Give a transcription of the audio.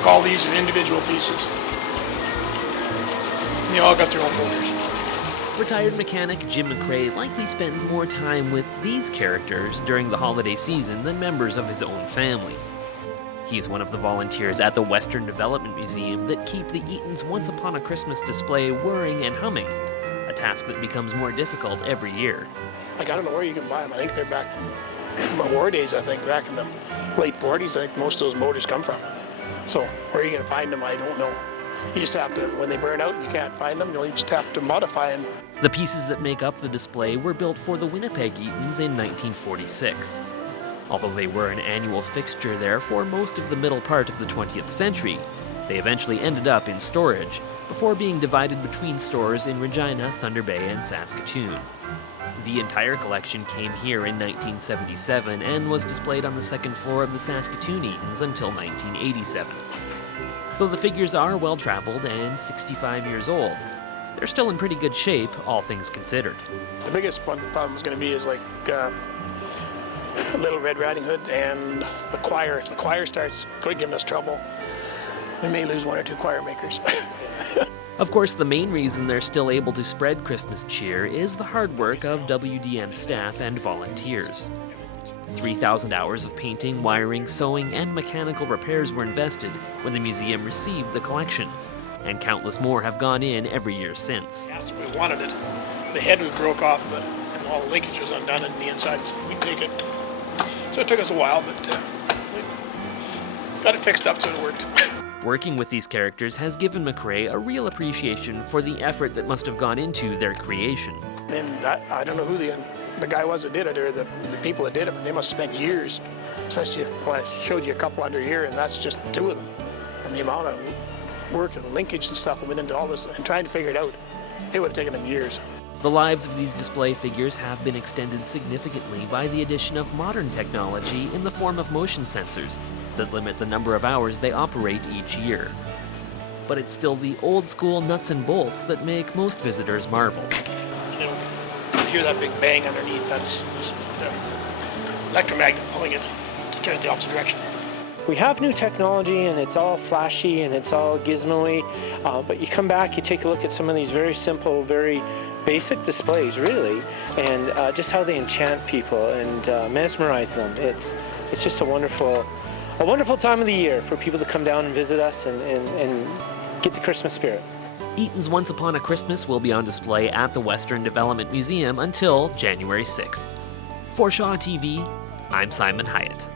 Like all these are individual pieces. And they all got their own motors. Retired mechanic Jim McRae likely spends more time with these characters during the holiday season than members of his own family. He's one of the volunteers at the Western Development Museum that keep the Eaton's Once Upon a Christmas display whirring and humming, a task that becomes more difficult every year. Like, I don't know where you can buy them. I think they're back from my war days, I think, back in the late 40s. I think most of those motors come from. So where are you going to find them? I don't know. You just have to, when they burn out and you can't find them, you'll just have to modify them. The pieces that make up the display were built for the Winnipeg Eatons in 1946. Although they were an annual fixture there for most of the middle part of the 20th century, they eventually ended up in storage before being divided between stores in Regina, Thunder Bay, and Saskatoon. The entire collection came here in 1977 and was displayed on the second floor of the Saskatoon Eatons until 1987. Though the figures are well-traveled and 65 years old, they're still in pretty good shape, all things considered. The biggest problem is going to be is like Little Red Riding Hood and the choir. If the choir starts giving us trouble, we may lose one or two choir makers. Of course, the main reason they're still able to spread Christmas cheer is the hard work of WDM staff and volunteers. 3,000 hours of painting, wiring, sewing, and mechanical repairs were invested when the museum received the collection, and countless more have gone in every year since. Yes, we wanted it. The head was broke off of it, and all the linkage was undone, and the inside, we take it. So it took us a while, but we got it fixed up so it worked. Working with these characters has given McRae a real appreciation for the effort that must have gone into their creation. And I don't know who the guy was that did it, or the people that did it, but they must have spent years, especially if I showed you a couple under here, and that's just two of them. And the amount of work and linkage and stuff that went into all this, and trying to figure it out, it would have taken them years. The lives of these display figures have been extended significantly by the addition of modern technology in the form of motion sensors that limit the number of hours they operate each year. But it's still the old school nuts and bolts that make most visitors marvel. You know, if you hear that big bang underneath, that's just the electromagnet pulling it to turn it the opposite direction. We have new technology and it's all flashy and it's all gizmo-y, but you come back, you take a look at some of these very simple, very basic displays, really, and just how they enchant people and mesmerize them. It's just a wonderful time of the year for people to come down and visit us and get the Christmas spirit. Eaton's Once Upon a Christmas will be on display at the Western Development Museum until January 6th. For Shaw TV, I'm Simon Hyatt.